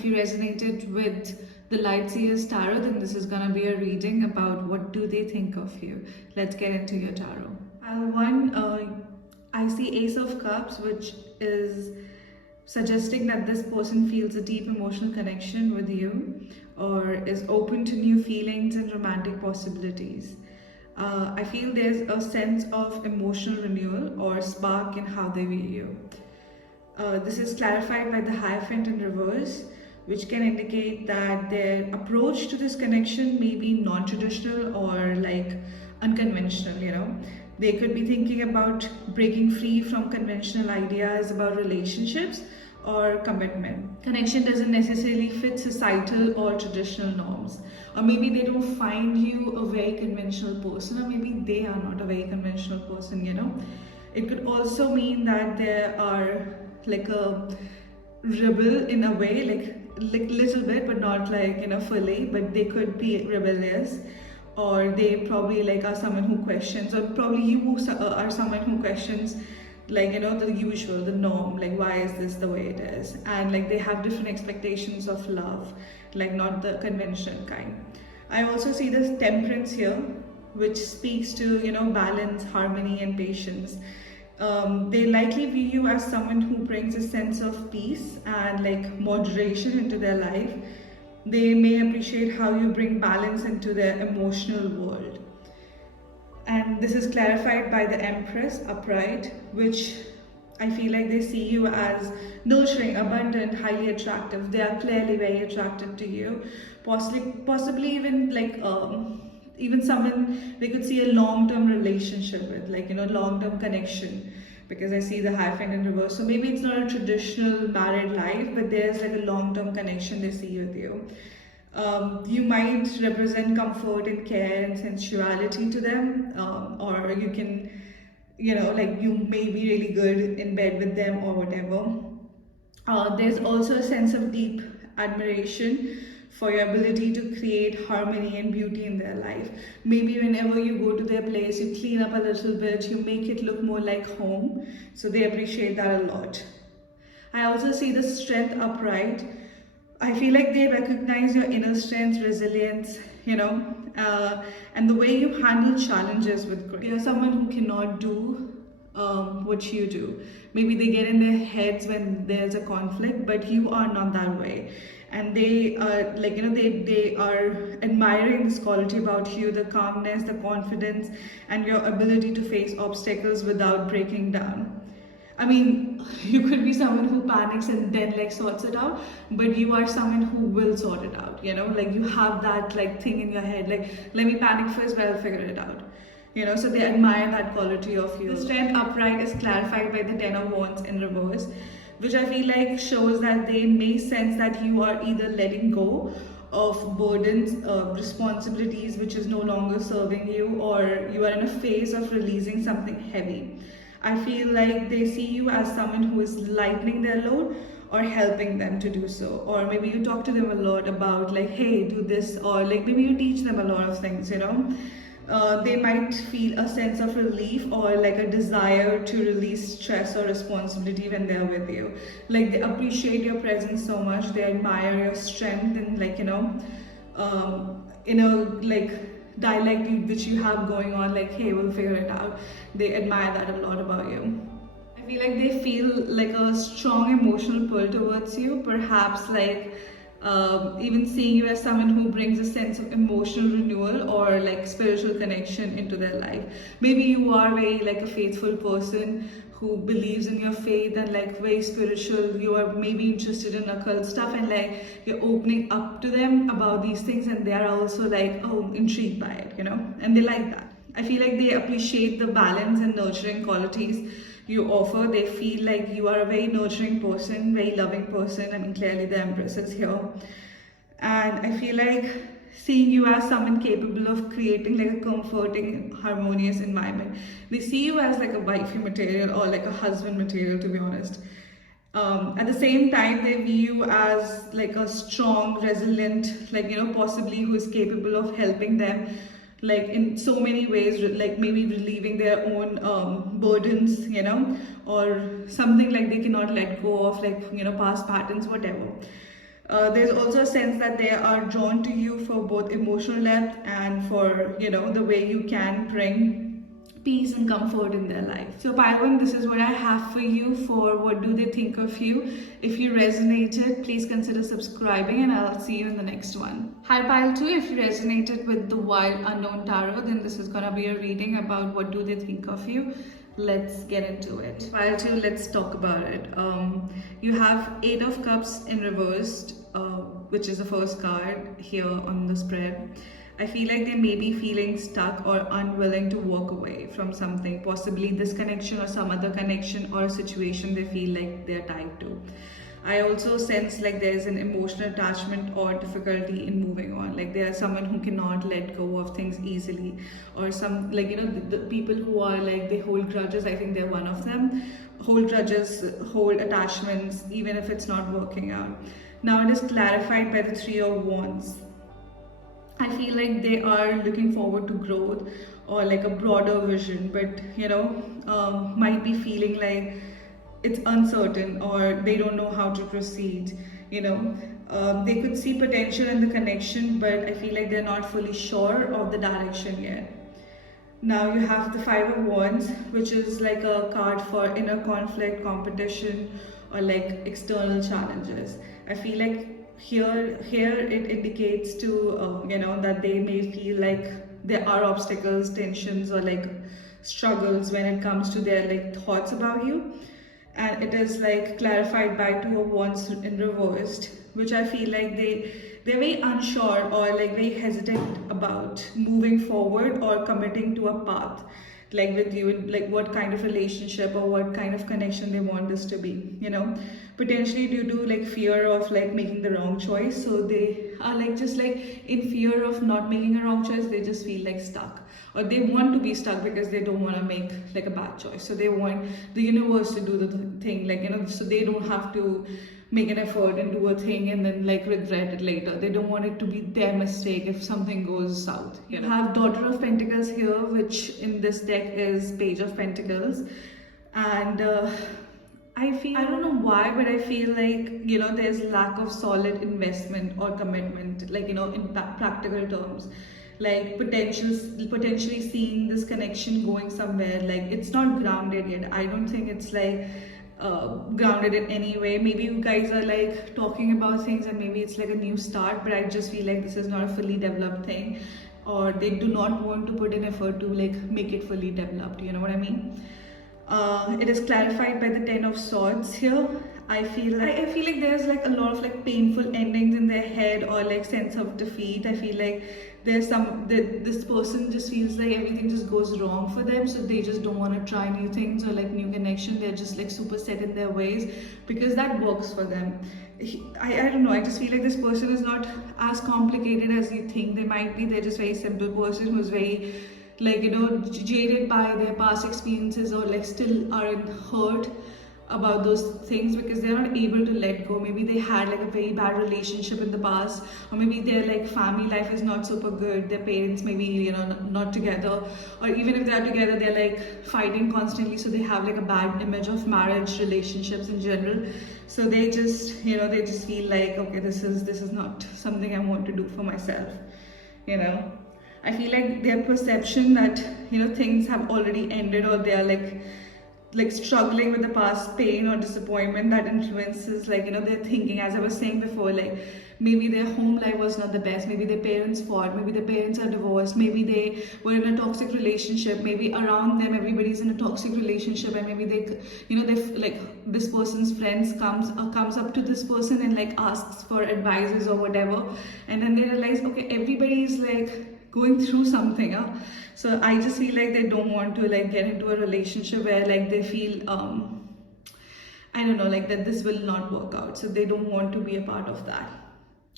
if you resonated with the Lightseers Tarot, then this is going to be a reading about what do they think of you. Let's get into your tarot. I see Ace of Cups, which is suggesting that this person feels a deep emotional connection with you or is open to new feelings and romantic possibilities. I feel there's a sense of emotional renewal or spark in how they view you. This is clarified by the Hierophant in reverse, which can indicate that their approach to this connection may be non-traditional or like unconventional. They could be thinking about breaking free from conventional ideas about relationships or commitment. Connection doesn't necessarily fit societal or traditional norms. Or maybe they don't find you a very conventional person, or maybe they are not a very conventional person. It could also mean that they are like a rebel in a way, like little bit, but not like fully, but they could be rebellious. Or they probably like are someone who questions, or probably you are someone who questions like the usual, the norm, like why is this the way it is, and like they have different expectations of love, like not the conventional kind. I also see this Temperance here, which speaks to balance, harmony and patience. They likely view you as someone who brings a sense of peace and like moderation into their life. They may appreciate how you bring balance into their emotional world. And this is clarified by the Empress upright, which I feel like they see you as nurturing, abundant, highly attractive. They are clearly very attractive to you. Possibly even like even someone they could see a long-term relationship with, like long-term connection, because I see the Hierophant in reverse. So maybe it's not a traditional married life, but there's like a long-term connection they see with you. You might represent comfort and care and sensuality to them, or you can, like you may be really good in bed with them or whatever. There's also a sense of deep admiration for your ability to create harmony and beauty in their life. Maybe whenever you go to their place, you clean up a little bit, you make it look more like home. So they appreciate that a lot. I also see the Strength upright. I feel like they recognize your inner strength, resilience, and the way you handle challenges with grace. You're someone who cannot do what you do. Maybe they get in their heads when there's a conflict, but you are not that way. And they are like, they are admiring this quality about you, the calmness, the confidence, and your ability to face obstacles without breaking down. I mean, you could be someone who panics and then like sorts it out, but you are someone who will sort it out, like you have that like thing in your head, like let me panic first, but I'll figure it out. So they admire that quality of you. The Strength upright is clarified by the Ten of Wands in reverse, which I feel like shows that they may sense that you are either letting go of burdens, responsibilities which is no longer serving you, or you are in a phase of releasing something heavy. I feel like they see you as someone who is lightening their load or helping them to do so. Or maybe you talk to them a lot about like, hey, do this, or like maybe you teach them a lot of things, They might feel a sense of relief or like a desire to release stress or responsibility when they're with you. Like they appreciate your presence so much, they admire your strength and like, like dialect which you have going on, like hey, we'll figure it out. They admire that a lot about you. I feel like they feel like a strong emotional pull towards you, perhaps like even seeing you as someone who brings a sense of emotional renewal or like spiritual connection into their life. Maybe you are very like a faithful person who believes in your faith and like very spiritual. You are maybe interested in occult stuff and like you're opening up to them about these things, and they are also like, oh, intrigued by it, and they like that. I feel like they appreciate the balance and nurturing qualities you offer. They feel like you are a very nurturing person, very loving person. I mean, clearly the Empress is here. And I feel like seeing you as someone capable of creating like a comforting, harmonious environment. They see you as like a wifey material or like a husband material, to be honest. At the same time, they view you as like a strong, resilient, like, possibly who is capable of helping them like in so many ways, like maybe relieving their own burdens, or something like they cannot let go of, like, past patterns, whatever. There's also a sense that they are drawn to you for both emotional depth and for, the way you can bring peace and comfort in their life. So pile one, this is what I have for you for what do they think of you. If you resonated, please consider subscribing and I'll see you in the next one. Hi pile two, if you resonated with the Wild Unknown Tarot, then this is gonna be a reading about what do they think of you. Let's get into it. Pile two, let's talk about it. You have Eight of Cups in reversed, which is the first card here on the spread. I feel like they may be feeling stuck or unwilling to walk away from something, possibly this connection or some other connection or a situation they feel like they're tied to. I also sense like there's an emotional attachment or difficulty in moving on. Like there are someone who cannot let go of things easily, or some like the people who are like they hold grudges. I think they're one of them. Hold grudges, hold attachments, even if it's not working out. Now it is clarified by the Three of Wands. I feel like they are looking forward to growth or like a broader vision, but might be feeling like it's uncertain or they don't know how to proceed. They could see potential in the connection, but I feel like they're not fully sure of the direction yet. Now you have the Five of Wands, which is like a card for inner conflict, competition, or like external challenges. I feel like here it indicates to that they may feel like there are obstacles, tensions, or like struggles when it comes to their like thoughts about you. And it is like clarified by Two of Wands in reversed, which I feel like they're very unsure or like very hesitant about moving forward or committing to a path like with you, like what kind of relationship or what kind of connection they want this to be, potentially due to like fear of like making the wrong choice. So they are like just like in fear of not making a wrong choice. They just feel like stuck, or they want to be stuck because they don't want to make like a bad choice. So they want the universe to do the thing, like so they don't have to make an effort and do a thing and then like regret it later. They don't want it to be their mistake if something goes south. You have Daughter of Pentacles here, which in this deck is Page of Pentacles. And I don't know why, but I feel like there's lack of solid investment or commitment, like in practical terms, like potentially seeing this connection going somewhere. Like it's not grounded yet. I don't think it's like grounded in any way. Maybe you guys are like talking about things and maybe it's like a new start, but I just feel like this is not a fully developed thing, or they do not want to put in effort to like make it fully developed. You know what I mean? It is clarified by the Ten of Swords here. I feel like there's like a lot of like painful endings in their head or like sense of defeat. I feel like there's this person just feels like everything just goes wrong for them, so they just don't want to try new things or like new connection. They're just like super set in their ways because that works for them. I don't know, I just feel like this person is not as complicated as you think they might be. They're just very simple person who's very like jaded by their past experiences, or like still aren't hurt about those things because they're not able to let go. Maybe they had like a very bad relationship in the past, or maybe their like family life is not super good. Their parents maybe not together, or even if they're together, they're like fighting constantly, so they have like a bad image of marriage, relationships in general. So they just they just feel like, okay, this is not something I want to do for myself. I feel like their perception that things have already ended, or they are like struggling with the past pain or disappointment, that influences like their thinking. As I was saying before, like maybe their home life was not the best, maybe their parents fought, maybe their parents are divorced, maybe they were in a toxic relationship, maybe around them everybody's in a toxic relationship, and maybe they like this person's friends comes up to this person and like asks for advices or whatever, and then they realize, okay, everybody's like going through something. So I just feel like they don't want to like get into a relationship where like they feel I don't know, like that this will not work out, so they don't want to be a part of that.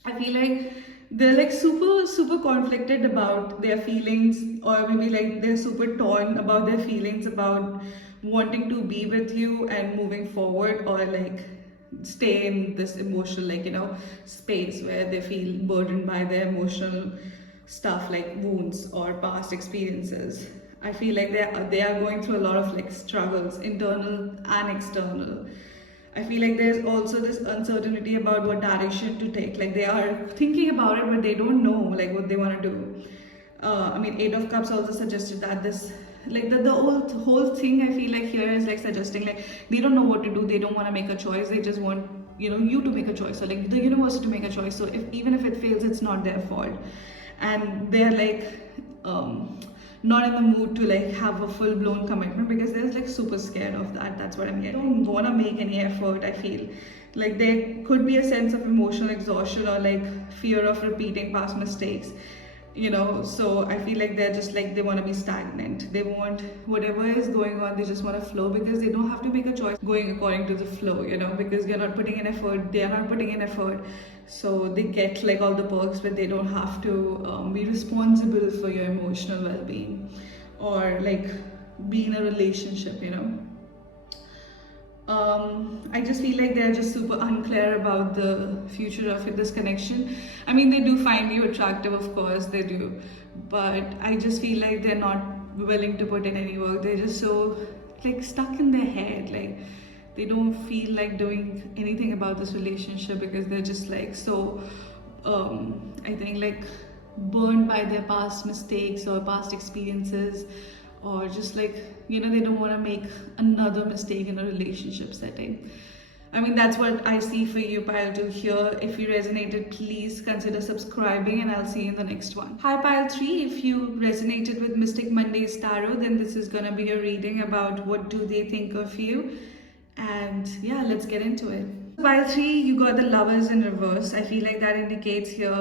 I feel like they're like super conflicted about their feelings, or maybe like they're super torn about their feelings about wanting to be with you and moving forward, or like stay in this emotional space where they feel burdened by their emotional stuff like wounds or past experiences. I feel like they are going through a lot of like struggles, internal and external. I feel like there's also this uncertainty about what direction to take. Like they are thinking about it, but they don't know like what they want to do. I mean, Eight of Cups also suggested that this, like the whole thing I feel like here is like suggesting like they don't know what to do. They don't want to make a choice. They just want, you know, you to make a choice, or like the universe to make a choice. So if even if it fails, it's not their fault, and they're like not in the mood to like have a full-blown commitment because they're like super scared of that. That's what I'm getting. They don't want to make any effort. I feel like there could be a sense of emotional exhaustion or like fear of repeating past mistakes, you know. So I feel like they're just like they want to be stagnant. They want whatever is going on, they just want to flow because they don't have to make a choice going according to the flow, you know, because you're not putting in effort, they are not putting in effort. So they get like all the perks, but they don't have to be responsible for your emotional well-being or like be in a relationship, you know. I just feel like they're just super unclear about the future of this connection. I mean, they do find you attractive, of course, they do, but I just feel like they're not willing to put in any work. They're just so like stuck in their head, like they don't feel like doing anything about this relationship because they're just like so I think like burned by their past mistakes or past experiences, or just like, you know, they don't want to make another mistake in a relationship setting. I mean, that's what I see for you, Pile 2 here. If you resonated, please consider subscribing and I'll see you in the next one. Hi, Pile 3. If you resonated with Mystic Monday's Tarot, then this is going to be a reading about what do they think of you. And yeah, let's get into it. Pile 3, you got the Lovers in reverse. I feel like that indicates here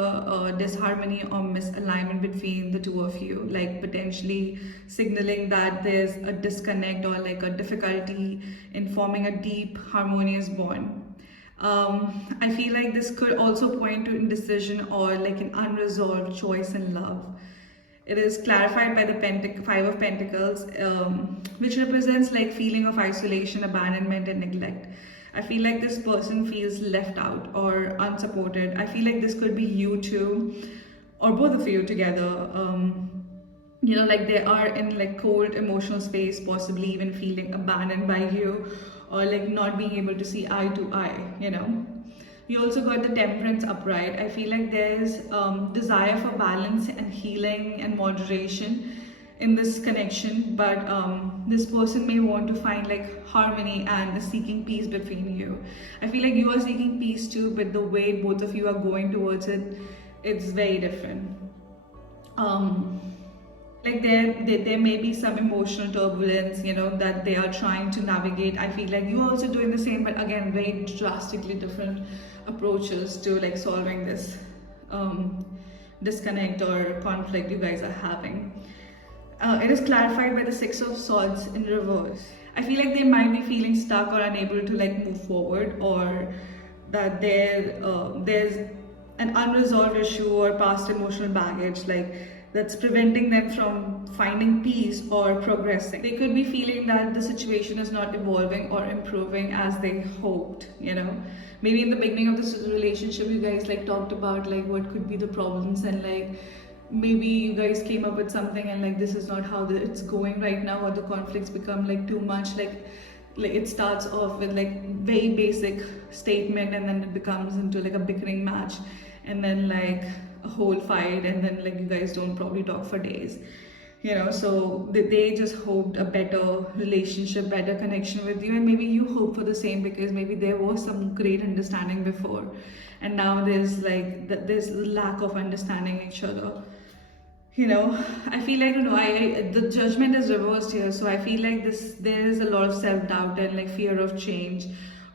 disharmony or misalignment between the two of you, like potentially signaling that there's a disconnect or like a difficulty in forming a deep, harmonious bond. I feel like this could also point to indecision or like an unresolved choice in love. It is clarified by the Five of Pentacles, which represents like feeling of isolation, abandonment, and neglect. I feel like this person feels left out or unsupported. I feel like this could be you too, or both of you together. You know, like they are in like cold emotional space, possibly even feeling abandoned by you, or like not being able to see eye to eye, you know. You also got the Temperance upright. I feel like there's desire for balance and healing and moderation in this connection, but this person may want to find like harmony and is seeking peace between you. I feel like you are seeking peace too, but the way both of you are going towards it, it's very different. Like there may be some emotional turbulence, you know, that they are trying to navigate. I feel like you're also doing the same, but again, very drastically different approaches to like solving this disconnect or conflict you guys are having. It is clarified by the Six of Swords in reverse. I feel like they might be feeling stuck or unable to like move forward, or that there's an unresolved issue or past emotional baggage like that's preventing them from finding peace or progressing. They could be feeling that the situation is not evolving or improving as they hoped, you know. Maybe in the beginning of this relationship, you guys like talked about like what could be the problems, and like maybe you guys came up with something and like this is not how it's going right now, or the conflicts become like too much. Like it starts off with like very basic statement and then it becomes into like a bickering match, and then like a whole fight, and then like you guys don't probably talk for days, you know. So they just hoped a better relationship, better connection with you, and maybe you hope for the same because maybe there was some great understanding before, and now there's like there's lack of understanding each other, you know. I feel like, you know, the judgment is reversed here, so I feel like there is a lot of self-doubt and like fear of change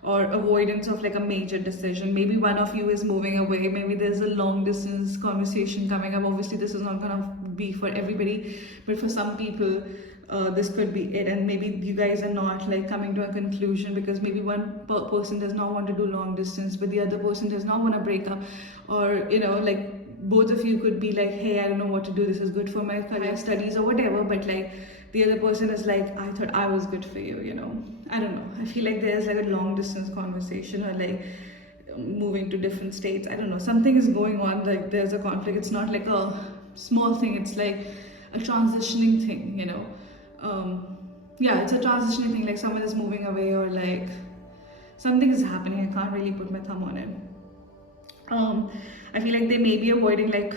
or avoidance of like a major decision. Maybe one of you is moving away, maybe there's a long distance conversation coming up. Obviously this is not gonna be for everybody, but for some people this could be it, and maybe you guys are not like coming to a conclusion because maybe one person does not want to do long distance, but the other person does not want to break up, or you know, like both of you could be like, hey, I don't know what to do, this is good for my career, studies, or whatever, but like the other person is like, I thought I was good for you, you know. I don't know, I feel like there's like a long distance conversation, or like moving to different states. I don't know, something is going on, like there's a conflict. It's not like a small thing, it's like a transitioning thing, you know. Yeah, it's a transitioning thing, like someone is moving away, or like something is happening. I can't really put my thumb on it. I feel like they may be avoiding like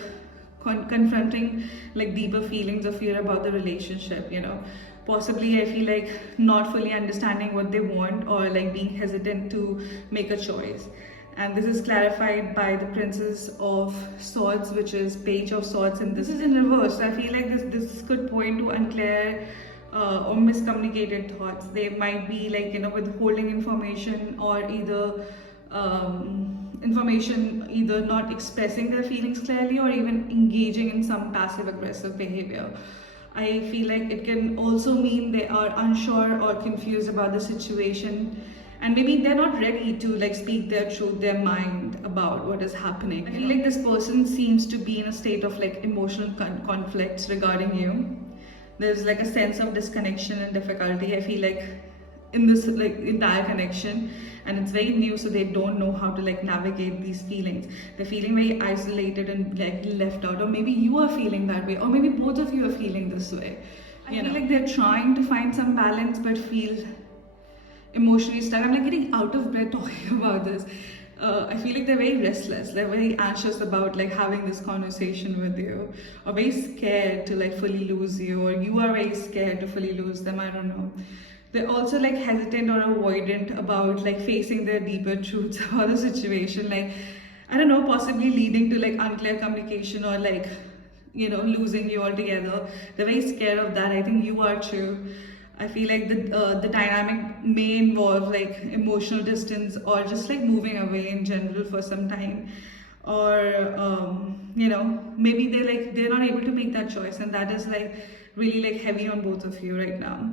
confronting like deeper feelings of fear about the relationship, you know. Possibly I feel like not fully understanding what they want, or like being hesitant to make a choice. And this is clarified by the Princess of Swords, which is Page of Swords, and this is in reverse. So I feel like this could point to unclear or miscommunicated thoughts. They might be like, you know, withholding information, or either information, either not expressing their feelings clearly, or even engaging in some passive aggressive behavior. I feel like it can also mean they are unsure or confused about the situation, and maybe they're not ready to like speak their truth, their mind about what is happening. I feel like this person seems to be in a state of like emotional conflicts regarding you. There's like a sense of disconnection and difficulty, I feel like, in this like entire connection, and it's very new, so they don't know how to like navigate these feelings. They're feeling very isolated and like left out, or maybe you are feeling that way, or maybe both of you are feeling this way. I feel like they're trying to find some balance but feel emotionally stuck. I'm like getting out of breath talking about this. I feel like they're very restless. They're very anxious about like having this conversation with you, or very scared to like fully lose you, or you are very scared to fully lose them. I don't know. They're also like hesitant or avoidant about like facing their deeper truths about the situation. Like, I don't know, possibly leading to like unclear communication, or like, you know, losing you altogether. They're very scared of that. I think you are too. I feel like the dynamic may involve like emotional distance, or just like moving away in general for some time, or you know, maybe they're not able to make that choice, and that is like really like heavy on both of you right now.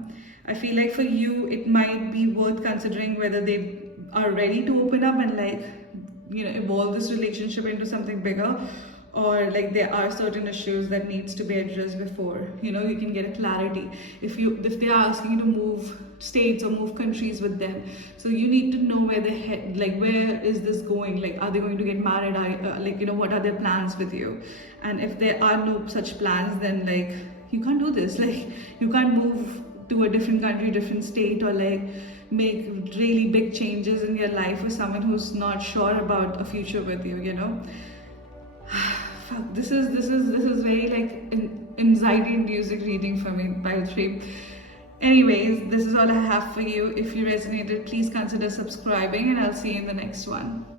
I feel like for you it might be worth considering whether they are ready to open up and like, you know, evolve this relationship into something bigger, or like there are certain issues that needs to be addressed before, you know, you can get a clarity. If they are asking you to move states or move countries with them, so you need to know where they head, like where is this going, like are they going to get married, like, you know, what are their plans with you. And if there are no such plans, then like you can't do this. Like, you can't move to a different country, different state, or like make really big changes in your life with someone who's not sure about a future with you, you know. Fuck, this is very like anxiety inducing reading for me, by the way. Anyways, this is all I have for you. If you resonated, please consider subscribing, and I'll see you in the next one.